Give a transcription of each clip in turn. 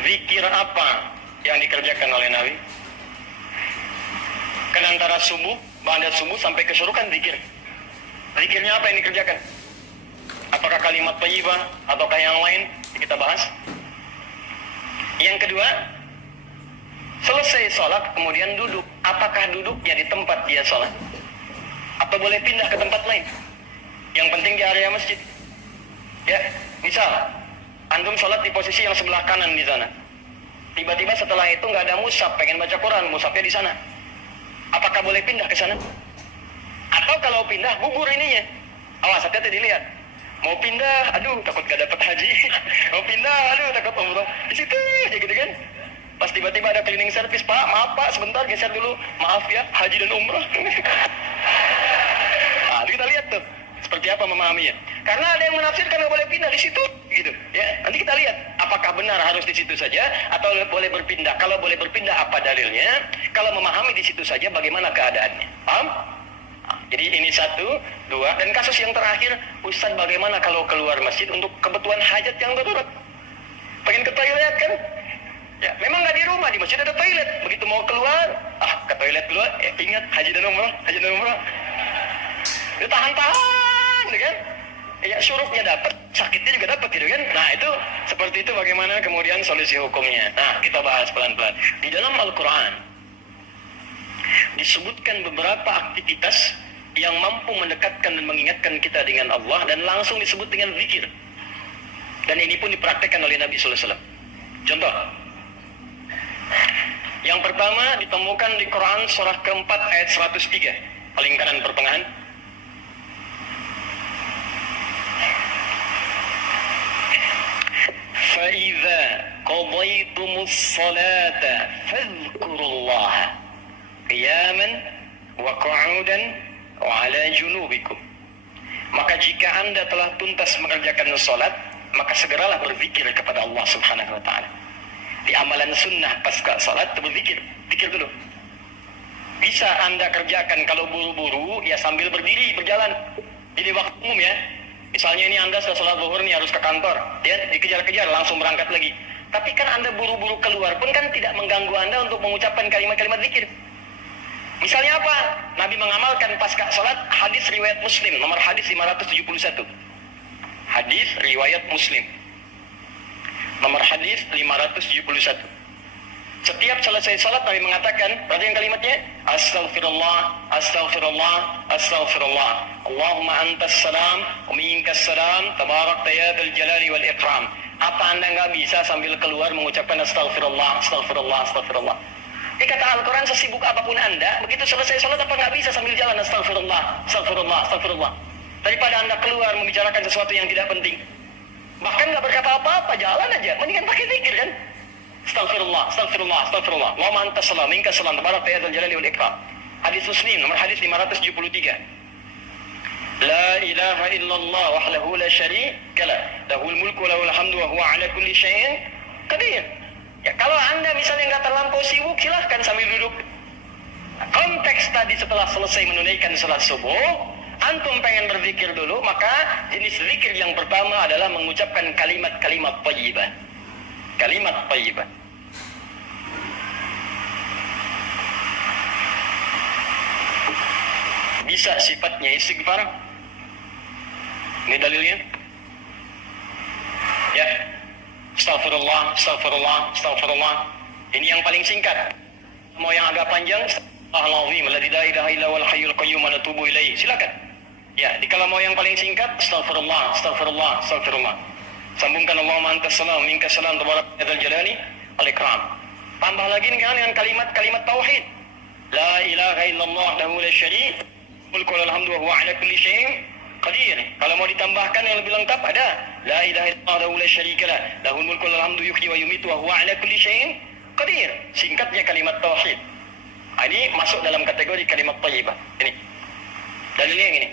Zikir apa yang dikerjakan oleh Nabi? Kan antara subuh, ba'da subuh sampai ke syuruk kan zikir. Zikirnya apa yang dikerjakan? Apakah kalimat thayyibah ataukah yang lain? Kita bahas. Yang kedua, selesai sholat kemudian duduk. Apakah duduknya di tempat dia sholat? Atau boleh pindah ke tempat lain? Yang penting di area masjid. Ya, misal antum sholat di posisi yang sebelah kanan di sana. Tiba-tiba setelah itu nggak ada mushaf, pengen baca Quran, mushafnya di sana. Apakah boleh pindah ke sana? Atau kalau pindah, gugur ininya. Awas, hati-hati dilihat. Mau pindah, aduh takut gak dapat haji. Mau pindah, aduh takut umroh. Di situ aja gitu kan. Pas tiba-tiba ada cleaning service, Pak, maaf Pak, sebentar geser dulu. Maaf ya, haji dan umroh. Nah, kita lihat tuh seperti apa memahaminya. Karena ada yang menafsirkan nggak boleh pindah di situ, gitu. Ya, nanti kita lihat apakah benar harus di situ saja atau boleh berpindah. Kalau boleh berpindah, apa dalilnya? Kalau memahami di situ saja, bagaimana keadaannya? Paham? Jadi ini satu, dua, dan kasus yang terakhir, Ustaz bagaimana kalau keluar masjid untuk kebutuhan hajat yang darurat? Pengen ke toilet kan? Ya, memang nggak di rumah, di masjid ada toilet. Begitu mau keluar, ke toilet dulu. Ingat haji dan umrah, haji dan umrah. Itu tahan-tahan, kan? Ya syurufnya dapat, sakitnya juga dapat, gitu kan? Nah itu seperti itu bagaimana kemudian solusi hukumnya. Nah kita bahas pelan-pelan. Di dalam Al-Quran disebutkan beberapa aktivitas yang mampu mendekatkan dan mengingatkan kita dengan Allah dan langsung disebut dengan zikir. Dan ini pun dipraktekkan oleh Nabi sallallahu alaihi wasallam. Contoh. Yang pertama ditemukan di Quran surah keempat ayat 103, paling kanan pertengahan. فَإِذَا قَضَيْتُمُ الصَّلَاةَ فَاذْكُرُوا اللَّهَ قِيَامًا وَقُعُودًا وَعَلَى جُنُوبِكُمْ. Maka jika Anda telah tuntas mengerjakan salat, maka segeralah berzikir kepada Allah Subhanahu wa taala. Di amalan sunnah pasca salat berzikir, zikir dulu. Bisa Anda kerjakan kalau buru-buru ya sambil berdiri berjalan. Jadi waktu umum ya. Misalnya ini Anda setelah sholat zuhur nih harus ke kantor, ya dikejar-kejar langsung berangkat lagi. Tapi kan Anda buru-buru keluar pun kan tidak mengganggu Anda untuk mengucapkan kalimat-kalimat zikir. Misalnya apa? Nabi mengamalkan pasca sholat hadis riwayat Muslim, nomor hadis 571. Hadis riwayat Muslim, nomor hadis 571. Setiap selesai salat Nabi mengatakan, perhatikan kalimatnya, Astaghfirullah, Astaghfirullah, Astaghfirullah. Allahumma antas salam, wa minkas salam, tabarakta ya dzal jalali wal ikram. Apa Anda nggak bisa sambil keluar mengucapkan Astaghfirullah, Astaghfirullah, Astaghfirullah? Ini kata Al-Quran, sesibuk apapun Anda, begitu selesai salat apa nggak bisa sambil jalan Astaghfirullah, Astaghfirullah, Astaghfirullah. Daripada Anda keluar membicarakan sesuatu yang tidak penting. Bahkan nggak berkata apa-apa, jalan aja. Mendingan pakai zikir kan? Astaghfirullah, Astaghfirullah, Astaghfirullah. Wa man antas salam, minkas salam, tabarakta ya dzal jalali wal ikram. Hadis Muslim, nomor hadis 573. La ilaha illallah wahdahu la syarika lah, lahul mulku wa lahul hamdu wa huwa ala kulli syai'in qadir. Ya kalau Anda misalnya nggak terlampau sibuk, silahkan sambil duduk. Konteks tadi setelah selesai menunaikan salat subuh, antum pengen berzikir dulu, maka jenis zikir yang pertama adalah mengucapkan kalimat-kalimat thayyibah. Kalimat thayyibah. Bisa sifatnya istighfar. Ini dalilnya. Ya. Astaghfirullah, Astaghfirullah, Astaghfirullah. Ini yang paling singkat. Mau yang agak panjang, Astaghfirullahaladzim, la ilaha illa huwal hayyul qayyum wa natubu ilaihi. Silakan. Ya, kalau mau yang paling singkat, Astaghfirullah, Astaghfirullah, Astaghfirullah. Sambungkan Allahumma antas salam, minkas salam, tabarakta ya dzal jalali wal ikram. Tambah lagi dengan kalimat-kalimat tauhid. La ilaha illallah lahu la syarika mulku wa hamdu wa huwa ala kulli syai'in qadir. Kalau mau ditambahkan yang lebih lengkap ada la ilaha illallah lahu la syarika lah, lahul mulku wa hamdu yuhyi wa yumiitu wa huwa ala kulli syai'in qadir. Singkatnya kalimat tauhid. Ini masuk dalam kategori kalimat thayyibah. Ini dalilnya yang ini.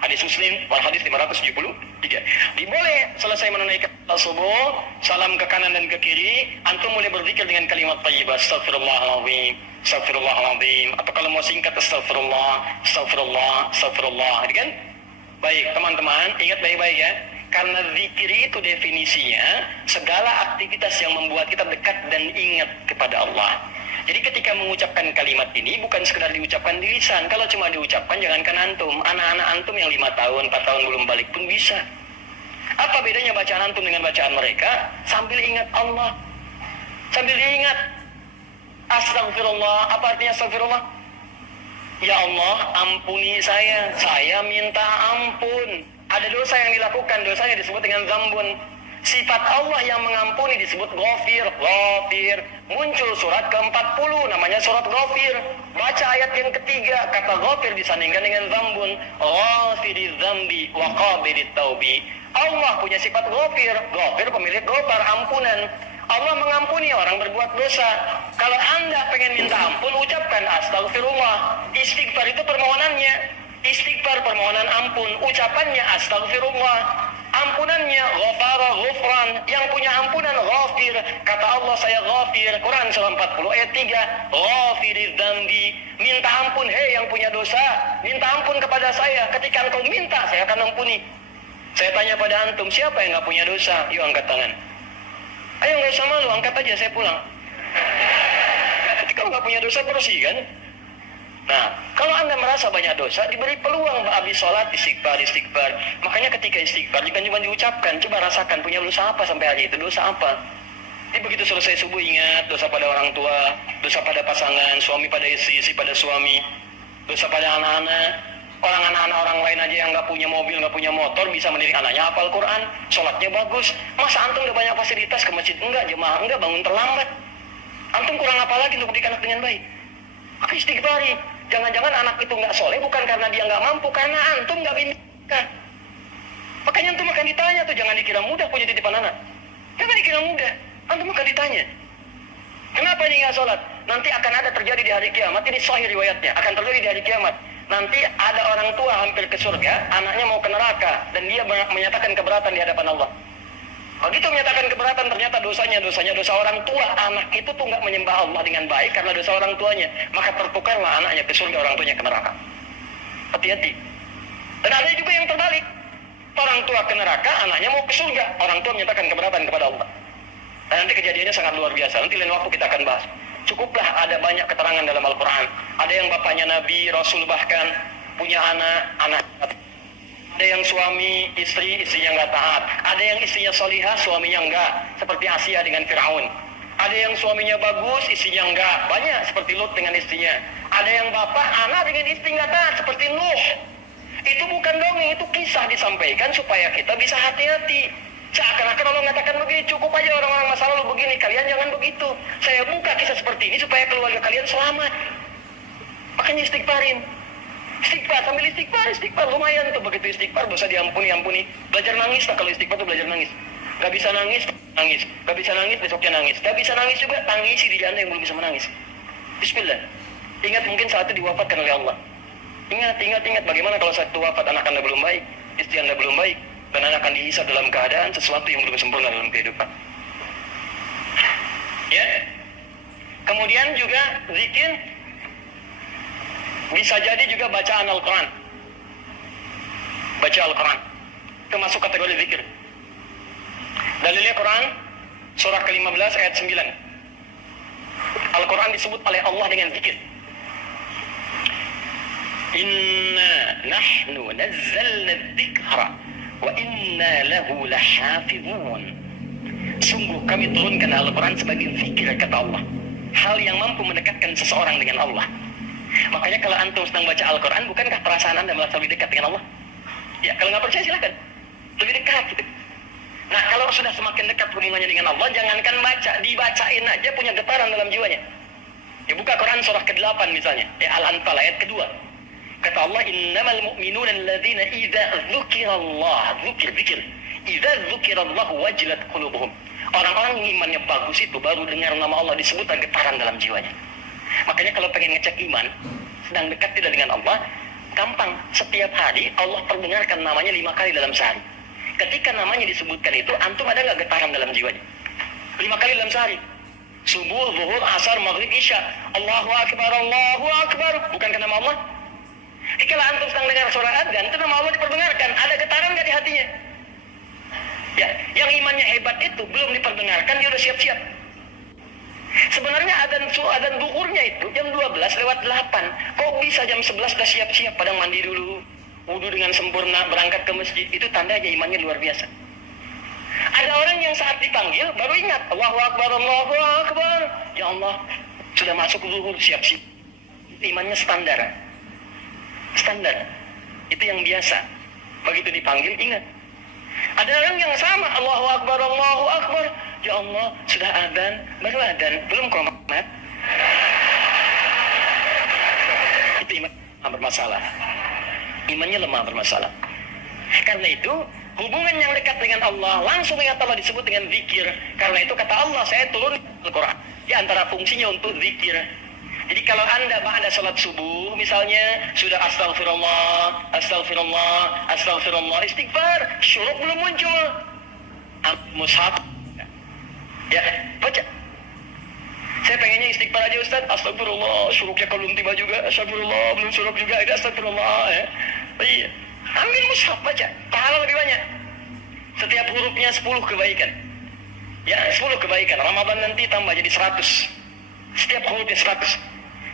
Hadis Muslim, hadis 573. Diboleh selesai menunaikan salat subuh, salam ke kanan dan ke kiri, antum mulai berzikir dengan kalimat thayyibah, Astaghfirullahaladzim, Astaghfirullahaladzim. Atau kalau mau singkat, Astaghfirullah, Astaghfirullah, Astaghfirullah. Kan? Baik, teman-teman, ingat baik-baik ya. Karena zikir itu definisinya segala aktivitas yang membuat kita dekat dan ingat kepada Allah. Jadi ketika mengucapkan kalimat ini bukan sekedar diucapkan di lisan. Kalau cuma diucapkan, jangankan antum, anak-anak antum yang 5 tahun, 4 tahun belum balik pun bisa. Apa bedanya bacaan antum dengan bacaan mereka? Sambil ingat Allah, sambil diingat. Astagfirullah, apa artinya astagfirullah? Ya Allah, ampuni saya minta ampun. Ada dosa yang dilakukan, dosanya disebut dengan zambun. Sifat Allah yang mengampuni disebut ghafir. Ghafir. Muncul surat ke-40 namanya surat ghafir. Baca ayat yang ketiga, kata ghafir disandingkan dengan zambun. Ghafiriz zambi wa qabilit taubi. Allah punya sifat ghafir. Ghafir pemilik ghafar, ampunan. Allah mengampuni orang berbuat dosa. Kalau Anda pengen minta ampun, ucapkan astagfirullah. Istighfar itu permohonannya. Istighfar permohonan ampun, ucapannya astagfirullah. Ampunannya ghafara ghufran, yang punya ampunan ghafir. Kata Allah, saya ghafir. Quran surah 40 ayat 3. Ghafiriz dzambi, minta ampun, hei yang punya dosa, minta ampun kepada saya. Ketika engkau minta, saya akan ampuni. Saya tanya pada antum, siapa yang enggak punya dosa? Yuk angkat tangan. Ayo, enggak usah malu, angkat aja, saya pulang. Tapi kalau enggak punya dosa, bersih kan? Nah, kalau Anda merasa banyak dosa, diberi peluang habis sholat, istighfar. Makanya ketika istighfar, jangan cuma diucapkan, coba rasakan punya dosa apa sampai hari itu, dosa apa. Jadi begitu selesai subuh, ingat dosa pada orang tua, dosa pada pasangan, suami pada istri, istri pada suami, dosa pada anak-anak. Anak-anak orang lain aja yang nggak punya mobil, nggak punya motor, bisa mendidik anaknya hafal Quran, sholatnya bagus. Masa antum udah banyak fasilitas ke masjid? Enggak, jemaah enggak, bangun terlambat. Antum kurang apa lagi untuk mendidik anak dengan baik? Maka istighfari. Jangan-jangan anak itu nggak soleh bukan karena dia nggak mampu, karena antum nggak bimbingkan. Makanya antum akan ditanya tuh, jangan dikira mudah punya titipan anak. Jangan dikira mudah, antum akan ditanya. Kenapa ini nggak sholat? Nanti akan ada terjadi di hari kiamat, ini sahih riwayatnya, akan terjadi di hari kiamat. Nanti ada orang tua hampir ke surga, anaknya mau ke neraka, dan dia menyatakan keberatan di hadapan Allah. Begitu menyatakan keberatan, ternyata dosanya dosa orang tua. Anak itu tuh nggak menyembah Allah dengan baik karena dosa orang tuanya. Maka tertukarlah anaknya ke surga, orang tuanya ke neraka. Hati-hati. Dan ada juga yang terbalik. Orang tua ke neraka, anaknya mau ke surga. Orang tua menyatakan keberatan kepada Allah. Dan nanti kejadiannya sangat luar biasa. Nanti lain waktu kita akan bahas. Cukuplah ada banyak keterangan dalam Al-Quran. Ada yang bapaknya Nabi, Rasul bahkan punya anak. Ada yang suami, istrinya nggak taat. Ada yang istrinya solihah, suaminya enggak. Seperti Asia dengan Fir'aun. Ada yang suaminya bagus, istrinya enggak. Banyak seperti Lut dengan istrinya. Ada yang bapak, anak dengan istri nggak taat. Seperti Nuh. Itu bukan dongeng, itu kisah disampaikan supaya kita bisa hati-hati. Seakan-akan Allah mengatakan begini, cukup aja orang-orang masa lalu begini. Kalian jangan begitu. Saya buka kisah seperti ini supaya keluarga kalian selamat. Makanya istighfarin. Istighfar, sambil istighfar lumayan tuh. Begitu istighfar dosa diampuni. Belajar nangis lah, kalau istighfar tuh belajar nangis. Gak bisa nangis. Gak bisa nangis, besoknya nangis. Gak bisa nangis juga, tangisi diri Anda yang belum bisa menangis. Bismillah. Ingat mungkin saat itu diwafatkan oleh Allah. Ingat bagaimana kalau saat itu wafat anak Anda belum baik, istri Anda belum baik, dan Anda akan dihisab dalam keadaan sesuatu yang belum sempurna dalam kehidupan. Ya. Kemudian juga zikir bisa jadi juga bacaan Al-Quran. Baca Al-Quran termasuk kategori zikir. Dalilnya Quran surah ke-15 ayat 9. Al-Quran disebut oleh Allah dengan zikir. Inna nahnu nazzalna dzikra wa inna lahu lahafizun. Sungguh kami turunkan Al-Quran sebagai zikir, kata Allah. Hal yang mampu mendekatkan seseorang dengan Allah. Makanya kalau antum sedang baca Al-Quran, bukankah perasaan Anda merasa lebih dekat dengan Allah? Ya, kalau nggak percaya silakan. Lebih dekat gitu. Nah, kalau sudah semakin dekat hubungannya dengan Allah, jangankan baca, dibacain aja punya getaran dalam jiwanya. Ya, buka Quran surah ke-8 misalnya, ya Al-Anfal ayat kedua. Kata Allah, innamal mu'minuna alladzina idza dzukirallah, zikir. Idza dzukirallahu wajilat qulubuhum. Orang-orang yang imannya bagus itu baru dengar nama Allah disebut getaran dalam jiwanya. Makanya kalau pengen ngecek iman, sedang dekat tidak dengan Allah, gampang. Setiap hari Allah perdengarkan namanya 5 kali dalam sehari. Ketika namanya disebutkan itu, antum ada nggak getaran dalam jiwanya? 5 kali dalam sehari. Subuh, zuhur, asar, maghrib, isya. Allahu Akbar, Allahu Akbar. Bukankah nama Allah? Kalau antum sedang dengar suara adzan, itu nama Allah diperdengarkan. Ada getaran nggak di hatinya? Ya, yang imannya hebat itu belum diperdengarkan dia udah siap-siap. Sebenarnya adzan duhurnya itu jam 12:08. Kok bisa jam 11 udah siap-siap, padahal mandi dulu, wudu dengan sempurna, berangkat ke masjid. Itu tandanya imannya luar biasa. Ada orang yang saat dipanggil baru ingat, Allahu Akbar, Allahu Akbar. Ya Allah, sudah masuk zuhur, siap-siap. Imannya standar. Standar. Itu yang biasa. Begitu dipanggil ingat. Ada orang yang sama, Allahu Akbar, Allahu Akbar. Ya Allah, sudah adzan, baru adzan, belum qomat. Itu iman bermasalah. Imannya lemah bermasalah. Karena itu, hubungan yang dekat dengan Allah, langsung ingat Allah disebut dengan zikir. Karena itu kata Allah, saya turun Al-Quran. Di antara fungsinya untuk zikir. Jadi kalau Anda ba'da salat subuh, misalnya, sudah astagfirullah, astagfirullah, astagfirullah, istighfar, syuruk belum muncul. Mushaf. Ya, baca. Saya pengennya istighfar aja Ustaz, astagfirullah, syuruknya belum tiba juga, astagfirullah, belum syuruk juga, ada astagfirullah. Ya. Iya. Ambil mushaf, baca. Pahala lebih banyak. Setiap hurufnya 10 kebaikan. Ya, 10 kebaikan. Ramadan nanti tambah jadi 100. Setiap hurufnya 100.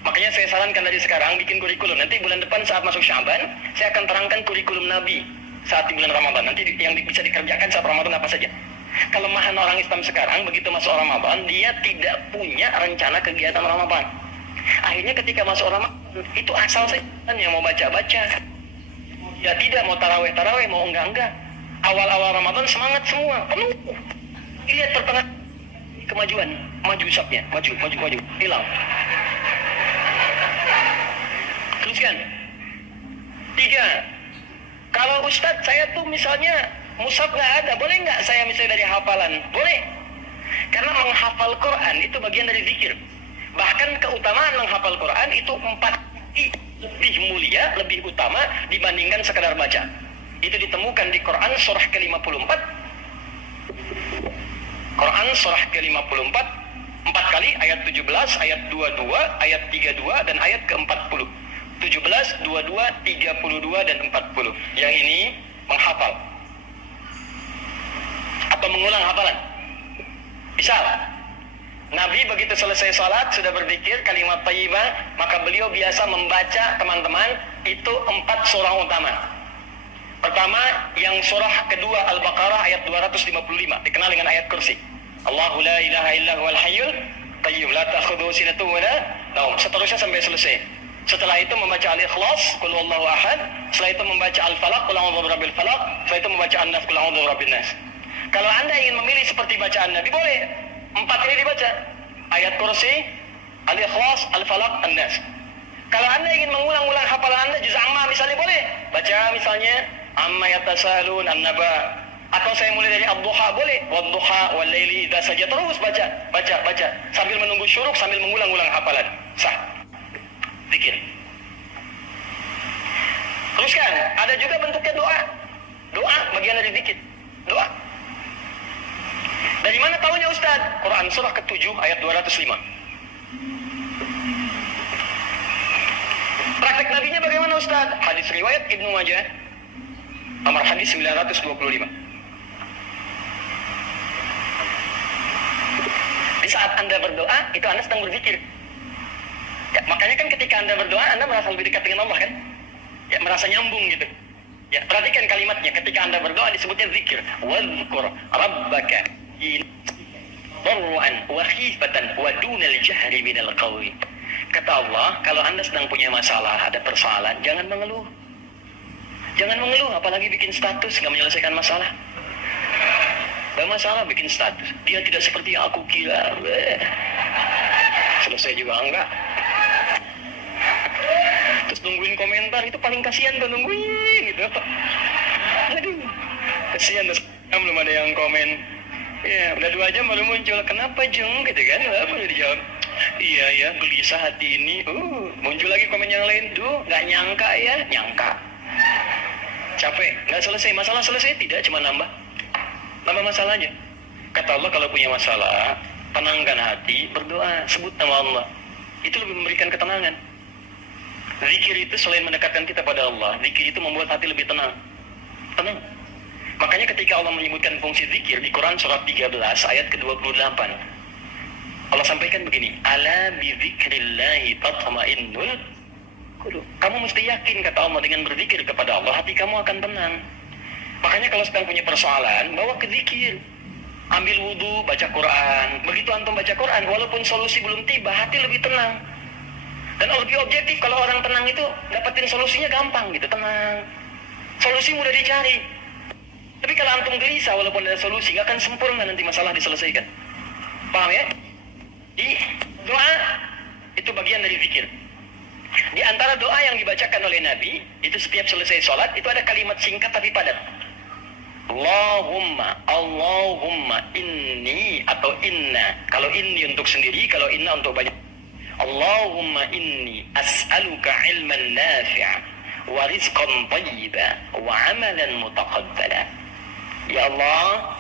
Makanya saya sarankan dari sekarang bikin kurikulum. Nanti bulan depan saat masuk Syaban, saya akan terangkan kurikulum Nabi saat di bulan Ramadan. Nanti yang bisa dikerjakan saat Ramadan apa saja. Kelemahan orang Islam sekarang, begitu masuk Ramadan, dia tidak punya rencana kegiatan Ramadan. Akhirnya ketika masuk Ramadan, itu asal setan yang mau baca-baca. Ya tidak, mau taraweh-taraweh, mau enggak-enggak. Awal-awal Ramadan semangat semua, penuh. Lihat pertengahan kemajuan, maju usapnya, maju, hilang. Teruskan. 3. Kalau Ustadz saya tuh misalnya mushaf nggak ada, boleh nggak saya misalnya dari hafalan? Boleh. Karena menghafal Quran itu bagian dari zikir. Bahkan keutamaan menghafal Quran itu 4 kali lebih mulia, lebih utama dibandingkan sekadar baca. Itu ditemukan di Quran surah ke-54. Quran surah ke-54 4 kali, ayat 17, ayat 22, ayat 32 dan ayat ke-40. 17, 22, 32 dan 40. Yang ini menghafal atau mengulang hafalan. Misal, Nabi begitu selesai salat sudah berzikir kalimat thayyibah, maka beliau biasa membaca teman-teman itu 4 surah utama. Pertama, yang surah kedua Al-Baqarah ayat 255, dikenal dengan ayat kursi. Allahu la ilaha illa huwal hayyul qayyum la ta'khudhuhu sinatun wa la naum. Seterusnya sampai selesai. Setelah itu membaca Al-Ikhlas, Qul huwallahu ahad. Setelah itu membaca Al-Falaq, Qul a'udzu birabbil falaq. Setelah itu membaca An-Nas, Qul a'udzu birabbin nas. Kalau Anda ingin memilih seperti bacaan Nabi, boleh 4 kali dibaca. Ayat kursi, Al-Ikhlas, Al-Falaq, An-Nas. Kalau Anda ingin mengulang-ulang hafalan Anda juz amma misalnya, boleh. Baca misalnya Amma yatasalun an-naba. Atau saya mulai dari Ad-Duha, boleh. Wad-Duha wal-laili idza saja, terus baca sambil menunggu syuruk, sambil mengulang-ulang hafalan. Sah. Zikir. Teruskan, ada juga bentuknya doa. Doa bagian dari zikir. Doa. Dari mana tahunya Ustaz? Quran surah ke-7 ayat 205. Praktek nabinya bagaimana Ustaz? Hadis riwayat Ibnu Majah, nomor hadis 925. Di saat Anda berdoa, itu Anda sedang berzikir. Ya, makanya kan ketika Anda berdoa, Anda merasa lebih dekat dengan Allah kan? Ya, merasa nyambung gitu. Ya, perhatikan kalimatnya. Ketika Anda berdoa disebutnya zikir. Wadhkur rabbaka darwan wa khifatan wa dunal jahri minal qawli. Kata Allah, kalau Anda sedang punya masalah, ada persoalan, jangan mengeluh. Jangan mengeluh, apalagi bikin status, nggak menyelesaikan masalah. Gak masalah bikin status. Dia tidak seperti yang aku kira. Selesai juga enggak. Terus nungguin komentar, itu paling kasihan tuh nungguin gitu. Aduh, kasihan tuh, belum ada yang komen. Ya, udah 2 jam baru muncul. Kenapa Jung? Gitu kan, apa udah dijawab? Iya ya, gelisah hati ini. Muncul lagi komen yang lain. Duh, gak nyangka ya, nyangka. Capek, gak selesai. Masalah selesai? Tidak, cuma nambah masalah aja. Kata Allah, kalau punya masalah, tenangkan hati, berdoa, sebut nama Allah. Itu lebih memberikan ketenangan. Zikir itu selain mendekatkan kita pada Allah, zikir itu membuat hati lebih tenang. Tenang. Makanya ketika Allah menyebutkan fungsi zikir di Quran surat 13 ayat ke-28, Allah sampaikan begini, ala bi dzikrillahi tatma'innul qulub. Kamu mesti yakin, kata Allah, dengan berzikir kepada Allah hati kamu akan tenang. Makanya kalau sedang punya persoalan, bawa ke zikir. Ambil wudu, baca Quran. Begitu antum baca Quran, walaupun solusi belum tiba, hati lebih tenang. Dan lebih objektif, kalau orang tenang itu dapetin solusinya gampang gitu, tenang. Solusi mudah dicari. Tapi kalau antum gelisah walaupun ada solusi, gak akan sempurna nanti masalah diselesaikan. Paham ya? Di doa itu bagian dari zikir. Di antara doa yang dibacakan oleh Nabi, itu setiap selesai sholat, itu ada kalimat singkat tapi padat. Allahumma inni atau inna. Kalau inni untuk sendiri, kalau inna untuk banyak. Allahumma inni as'aluka ilman nafi'a wa rizqan thayyiba wa amalan mutaqabbala. Ya Allah,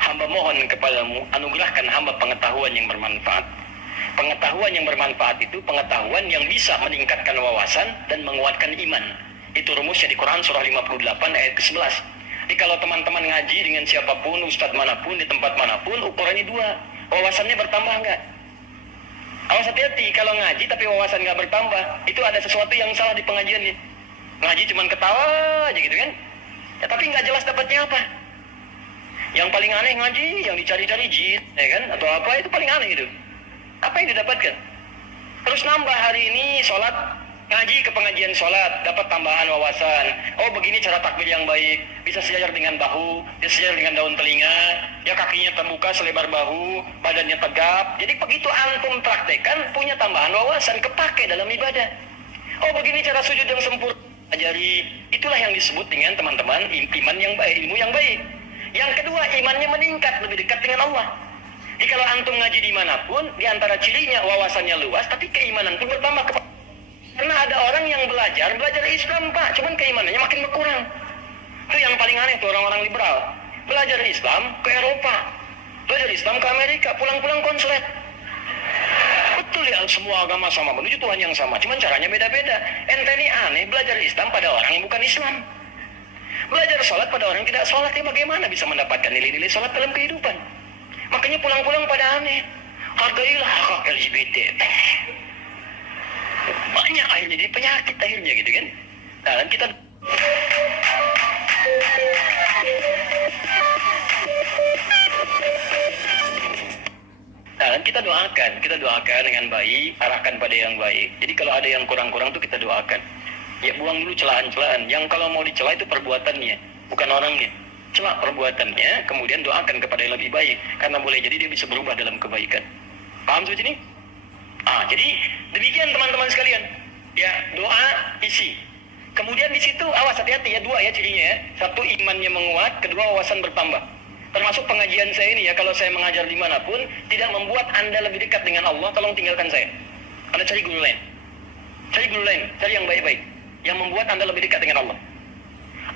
hamba mohon kepadamu, anugerahkan hamba pengetahuan yang bermanfaat. Pengetahuan yang bermanfaat itu pengetahuan yang bisa meningkatkan wawasan dan menguatkan iman. Itu rumusnya di Quran surah 58 ayat ke-11. Jadi kalau teman-teman ngaji dengan siapapun, ustadz manapun, di tempat manapun, ukurannya dua. Wawasannya bertambah enggak? Awas hati-hati, kalau ngaji tapi wawasan enggak bertambah, itu ada sesuatu yang salah di pengajian nih. Ngaji cuman ketawa aja gitu kan? Ya, tapi enggak jelas dapatnya apa. Yang paling aneh ngaji, yang dicari-cari jin, ya kan? Atau apa, itu paling aneh itu. Apa yang didapatkan? Terus nambah hari ini sholat, ngaji ke pengajian sholat, dapat tambahan wawasan. Oh begini cara takbir yang baik, bisa sejajar dengan bahu, bisa sejajar dengan daun telinga, ya kakinya terbuka selebar bahu, badannya tegap. Jadi begitu antum praktekan, punya tambahan wawasan, kepake dalam ibadah. Oh begini cara sujud yang sempurna, ajari. Itulah yang disebut dengan teman-teman iman yang baik, ilmu yang baik. Yang kedua, imannya meningkat, lebih dekat dengan Allah. Jadi kalau antum ngaji dimanapun, di antara cirinya wawasannya luas, tapi keimanan pun bertambah. Karena ada orang yang belajar Islam Pak, cuman keimanannya makin berkurang. Itu yang paling aneh tuh orang-orang liberal. Belajar Islam ke Eropa, belajar Islam ke Amerika, pulang-pulang konslet. Betul ya, semua agama sama, menuju Tuhan yang sama, cuman caranya beda-beda. Ente ini aneh, belajar Islam pada orang yang bukan Islam. Belajar sholat pada orang yang tidak sholat, ya bagaimana bisa mendapatkan nilai-nilai sholat dalam kehidupan? Makanya pulang-pulang pada aneh. Hargailah hak LGBT. Banyak akhirnya, jadi penyakit akhirnya gitu kan. Nah, dan kita doakan dengan baik, arahkan pada yang baik. Jadi kalau ada yang kurang-kurang tuh kita doakan. Ya buang dulu celahan-celahan. Yang kalau mau dicela itu perbuatannya, bukan orangnya. Cela perbuatannya, kemudian doakan kepada yang lebih baik. Karena boleh jadi dia bisa berubah dalam kebaikan. Paham seperti ini? Jadi demikian teman-teman sekalian. Ya, doa isi. Kemudian di situ awas hati-hati ya, dua ya cirinya ya. Satu, imannya menguat, kedua wawasan bertambah. Termasuk pengajian saya ini ya, kalau saya mengajar dimanapun, tidak membuat Anda lebih dekat dengan Allah, tolong tinggalkan saya. Anda cari guru lain. Cari guru lain, cari yang baik-baik. Yang membuat Anda lebih dekat dengan Allah.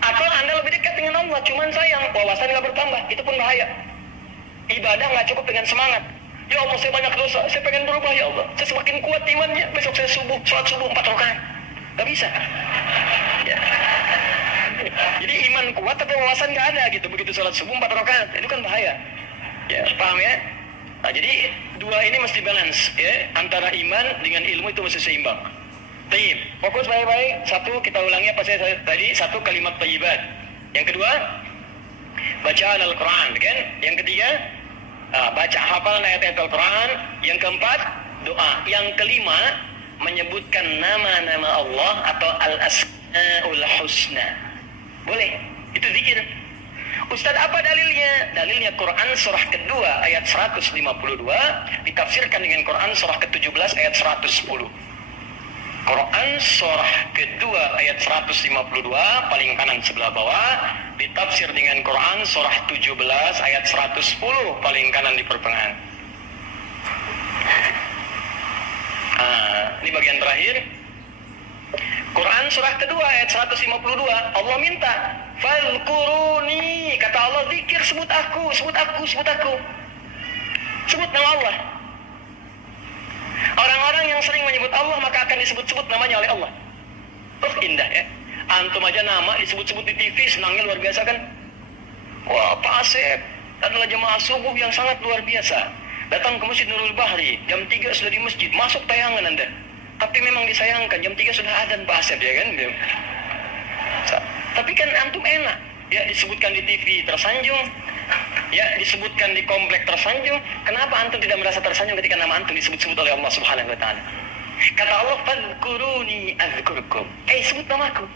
Atau Anda lebih dekat dengan Allah, cuman sayang, wawasan nggak bertambah, itu pun bahaya. Ibadah nggak cukup dengan semangat. Ya Allah, saya banyak dosa, saya pengen berubah ya Allah. Saya semakin kuat imannya, besok saya sholat subuh 4 rakaat. Gak bisa. Ya. Jadi iman kuat tapi wawasan nggak ada gitu. Begitu sholat subuh 4 rakaat, itu kan bahaya. Ya, paham ya? Nah, jadi dua ini mesti balance ya, antara iman dengan ilmu itu mesti seimbang. Tayyib. Fokus baik-baik. Satu, kita ulangi apa saya tadi, satu kalimat thayyibat. Yang kedua, bacaan Al-Quran kan? Yang ketiga, baca hafalan ayat-ayat Al-Quran. Yang keempat, doa. Yang kelima, menyebutkan nama-nama Allah atau Al-Asma'ul Husna. Boleh, itu zikir. Ustaz, apa dalilnya? Dalilnya Quran surah kedua ayat 152 ditafsirkan dengan Quran surah ke-17 ayat 110. Quran surah kedua ayat 152 paling kanan sebelah bawah ditafsir dengan Quran surah 17 ayat 110 paling kanan di pertengahan. Ini bagian terakhir. Quran surah kedua ayat 152 Allah minta Fadhkuruni, kata Allah, zikir, sebut aku, sebut aku, sebut aku. Sebut nama Allah. Orang-orang yang sering menyebut Allah maka akan disebut-sebut namanya oleh Allah. Indah ya. Antum aja nama disebut-sebut di TV, senangnya luar biasa kan? Wah, Pak Asep adalah jemaah subuh yang sangat luar biasa. Datang ke Masjid Nurul Bahri, jam 3 sudah di masjid, masuk tayangan Anda. Tapi memang disayangkan, jam 3 sudah adzan Pak Asep, ya kan? Tapi kan antum enak, ya disebutkan di TV tersanjung, ya disebutkan di komplek tersanjung. Kenapa antum tidak merasa tersanjung ketika nama antum disebut-sebut oleh Allah Subhanahu wa taala? Kata Allah, "Fadhkuruni adzkurkum." Sebut namaku.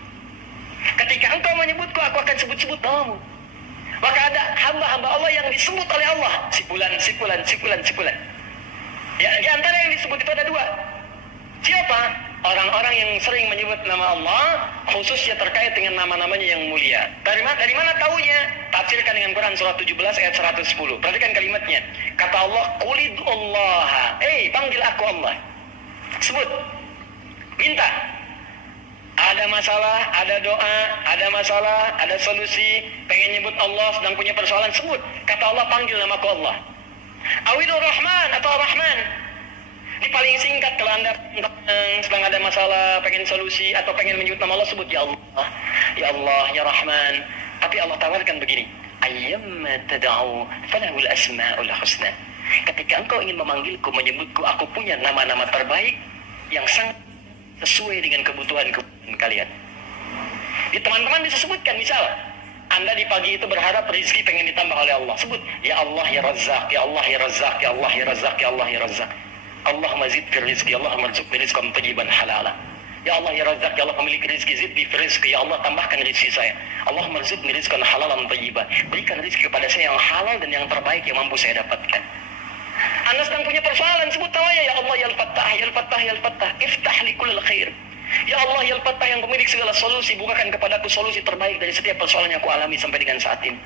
Ketika engkau menyebutku, aku akan sebut-sebut namamu. Maka ada hamba-hamba Allah yang disebut oleh Allah, si fulan, si fulan, si fulan, si fulan. Ya, di antara yang disebut itu ada dua. Siapa? Orang-orang yang sering menyebut nama Allah, khususnya terkait dengan nama-namanya yang mulia. Dari mana taunya? Tafsirkan dengan Quran surat 17 ayat 110. Perhatikan kalimatnya. Kata Allah, "Qulidullaha." Panggil aku Allah. Sebut. Minta. Ada masalah, ada doa, ada masalah, ada solusi, pengen nyebut Allah, sedang punya persoalan, sebut. Kata Allah, panggil namaku Allah. Awidur Rahman atau Rahman. Ini paling singkat kalau Anda sedang ada masalah, pengen solusi, atau pengen menyebut nama Allah, sebut ya Allah, ya Allah, ya Rahman. Tapi Allah tawarkan begini, ayyamma tad'u falahul asma'ul husna. Ketika engkau ingin memanggilku, menyebutku, aku punya nama-nama terbaik yang sangat sesuai dengan kebutuhan kalian. Di teman-teman bisa sebutkan, misal Anda di pagi itu berharap rezeki pengen ditambah oleh Allah, sebut ya Allah ya Razzaq, ya Allah ya Razzaq, ya Allah ya Razzaq, ya Allah ya Razzaq. Allahumma zid fi rizqi, Allahumma rzuqni rizqan thayyiban halala. Ya Allah ya Razzaq, ya Allah pemilik rezeki, zidni fi rizqi, ya Allah tambahkan rezeki saya. Allahumma rzuqni rizqan halalan thayyiban. Berikan rezeki kepada saya yang halal dan yang terbaik yang mampu saya dapatkan. Anda sedang punya persoalan, sebut namanya ya Allah ya Al-Fattah, ya Al-Fattah, ya Al-Fattah. Iftah li kullil khair. Ya Allah ya Al-Fattah yang pemilik segala solusi, bukakan kepadaku solusi terbaik dari setiap persoalan yang aku alami sampai dengan saat ini.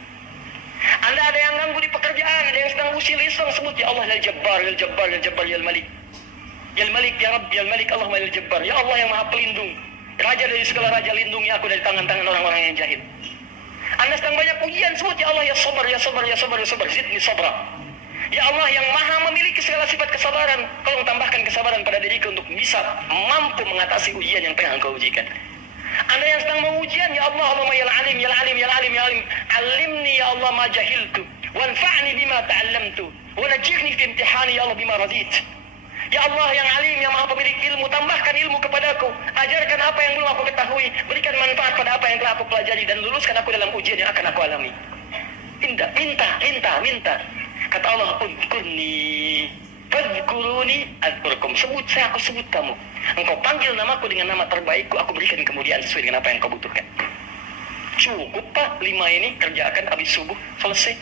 Anda ada yang ganggu di pekerjaan, ada yang sedang usil iseng, sebut ya Allah ya Jabbar, ya Jabbar, ya Jabbar, ya Malik. Ya Malik, ya Rabb, ya Malik, Allahumma ya Jabbar. Ya Allah yang Maha Pelindung, Raja dari segala raja, lindungi aku dari tangan-tangan orang-orang yang jahil. Anda sedang banyak ujian, sebut ya Allah ya Sabar, ya Sabar, ya Sabar, ya Sabar, zidni sabra. Ya Allah yang Maha memiliki segala sifat kesabaran, tolong tambahkan kesabaran pada diriku untuk bisa mampu mengatasi ujian yang tengah engkau ujikan. Anda yang sedang mau ujian, ya Allah, Allahumma ya Alim, ya Alim, ya Alim, ya Alim, alimni ya Allah ma jahiltu, wanfa'ni bima ta'allamtu, wa najirni fi imtihani ya Allah bima radit. Ya Allah yang Alim, yang Maha pemilik ilmu, tambahkan ilmu kepadaku, ajarkan apa yang belum aku ketahui, berikan manfaat pada apa yang telah aku pelajari, dan luluskan aku dalam ujian yang akan aku alami. Minta. Kata Allah, udkurni, fadkuruni, adzkurkum. Sebut saya, aku sebut kamu. Engkau panggil namaku dengan nama terbaikku, aku berikan kemudian sesuai dengan apa yang kau butuhkan. Cukup Pak, 5 ini kerjakan habis subuh, selesai.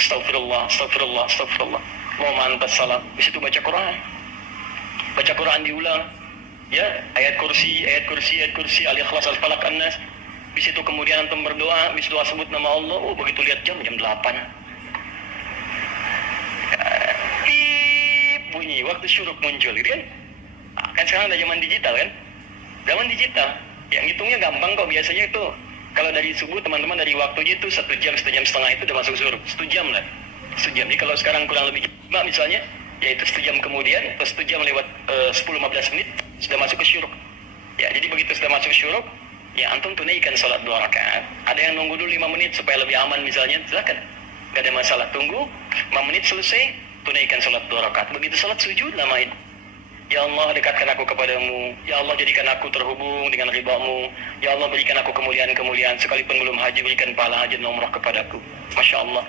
Astagfirullah, astagfirullah, astagfirullah. Allahumma antas salam. Habis itu baca Quran. Baca Quran diulang. Ya, ayat kursi, Al-Ikhlas, Al-Falaq, An-Nas. Habis itu kemudian antum berdoa, habis doa sebut nama Allah. Begitu lihat jam 8. Bunyi waktu syuruk muncul gitu kan. Kan sekarang ada zaman digital kan. Zaman digital yang hitungnya gampang kok. Biasanya itu kalau dari subuh teman-teman dari waktunya itu 1 jam, 1 jam setengah itu udah masuk syuruk. 1 jam lah. 1 jam. Jadi kalau sekarang kurang lebih 5 misalnya, yaitu 1 jam kemudian atau 1 jam lewat 10-15 menit sudah masuk ke syuruk. Ya, jadi begitu sudah masuk syuruk, ya antum tunaikan salat 2 rakaat. Ada yang nunggu dulu 5 menit supaya lebih aman misalnya, silakan. Gak ada masalah, tunggu 5 menit selesai, tunaikan salat 2 rakaat. Begitu salat sujud namain, ya Allah dekatkan aku kepadamu, ya Allah jadikan aku terhubung dengan ridhamu, ya Allah berikan aku kemuliaan-kemuliaan, sekalipun belum haji berikan pahala haji dan umrah kepadaku. Masya Allah.